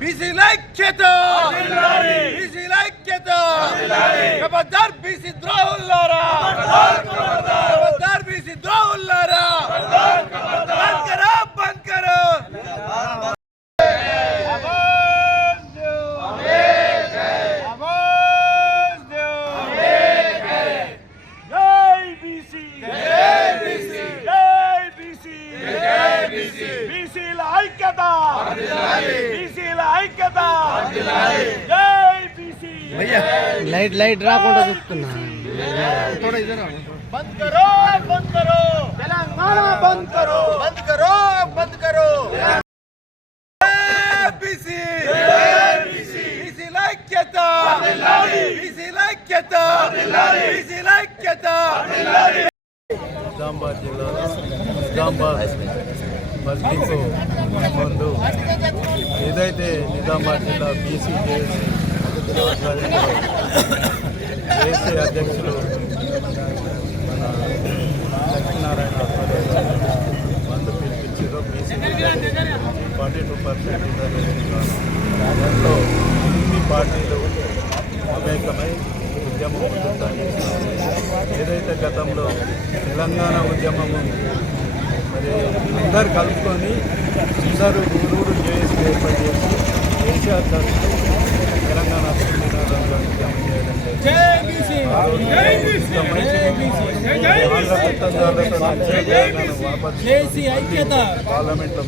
బీసీల ఐక్యత! బీసీల ఐక్యత! ఖబర్దార్ బీసీ ద్రోహుల్లారా! BC. BC. BC. BC. BC BC BC. भैया लाइट लाइट राकोटा चुप्तना थोड़ा इधर बंद करो बंद करो तेलंगाना बंद करो बंद करो बंद करो BC. BC ला ऐक्यता. BC ఐక్యత. బీసీ ఐక్యత నిజామాబాద్ జిల్లాలో నిజామాబాద్ బస్టింగ్ ముందు ఏదైతే నిజామాబాద్ జిల్లా బీసీ జేఏసీ ఏసీ అధ్యక్షులు మన లక్ష్మీనారాయణ మందు పిలిపించారు బీసీ ఫార్టీ టూ పర్సెంట్ దాంట్లో అన్ని పార్టీలు అమేకమై ఉద్యమం ముందుకు ఏదైతే గతంలో తెలంగాణ ఉద్యమము మరి అందరు కలుపుకొని అందరూ ఊరూరు చేసి ఏర్పాటు చేసి కేసీఆర్ తరఫున తెలంగాణ ఉద్యమం చేయడం పార్లమెంట్లో.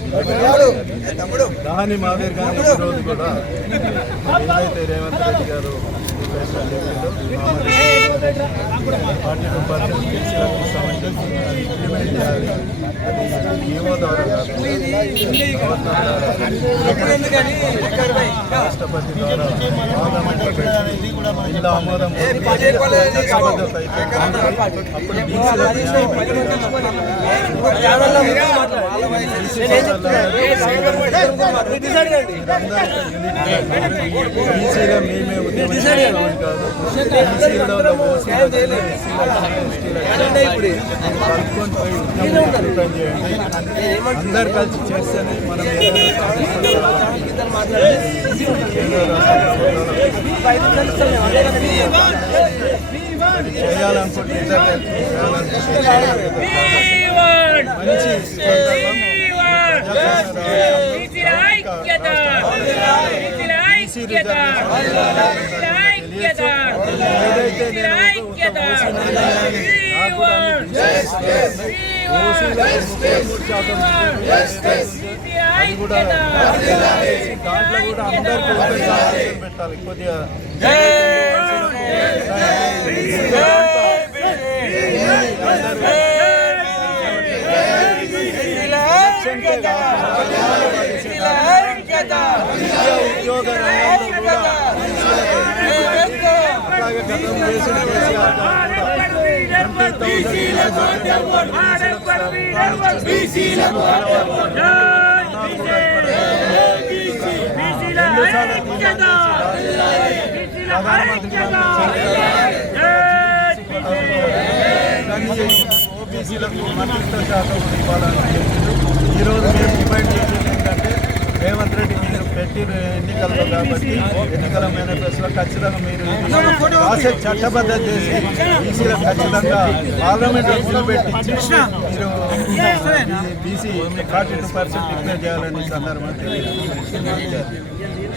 దాని మాదిరిగానే ఈ రోజు కూడా ఏదైతే రేవంత్ రెడ్డి గారు ఈ ఫైసలా చేసిండో, ఫార్టీ టూ పర్సెంట్ బీసీలకు ఇస్తామని అది ఏమో ద్వారా. రాష్ట్రపతి ద్వారా పార్లమెంట్లో ఆమోదం బీసీగా మేమే ఉద్యమం చేస్తామని కాదు బీసీలలో ఓసీలో కలుపుకొని పోయి ఉద్యమం జరుగుతాం చేయండి అందరు కలిసి చేస్తేనే మనం ఐక్యత బీసీల ఐక్యత అది కూడా దాంట్లో కూడా అందరికీ పెట్టాలి కొద్దిగా ఉద్యోగ రంగంలో కూడా అలాగే గతం చేసిన కేసీఆర్ ఓబీసీలకు మరింత శాతం ఇవ్వాలని మీరు పెట్టిన ఎన్నికల్లో కాబట్టి ఎన్నికల మేనిఫెస్టోలో ఖచ్చితంగా మీరు ఇది రాసే చట్టబద్ధత చేసి బీసీలకు ఖచ్చితంగా పార్లమెంట్లో నిలబెట్టి మీరు BC forty two percent declare చేయాలని సందర్భంగా తెలియజేస్తున్నాను.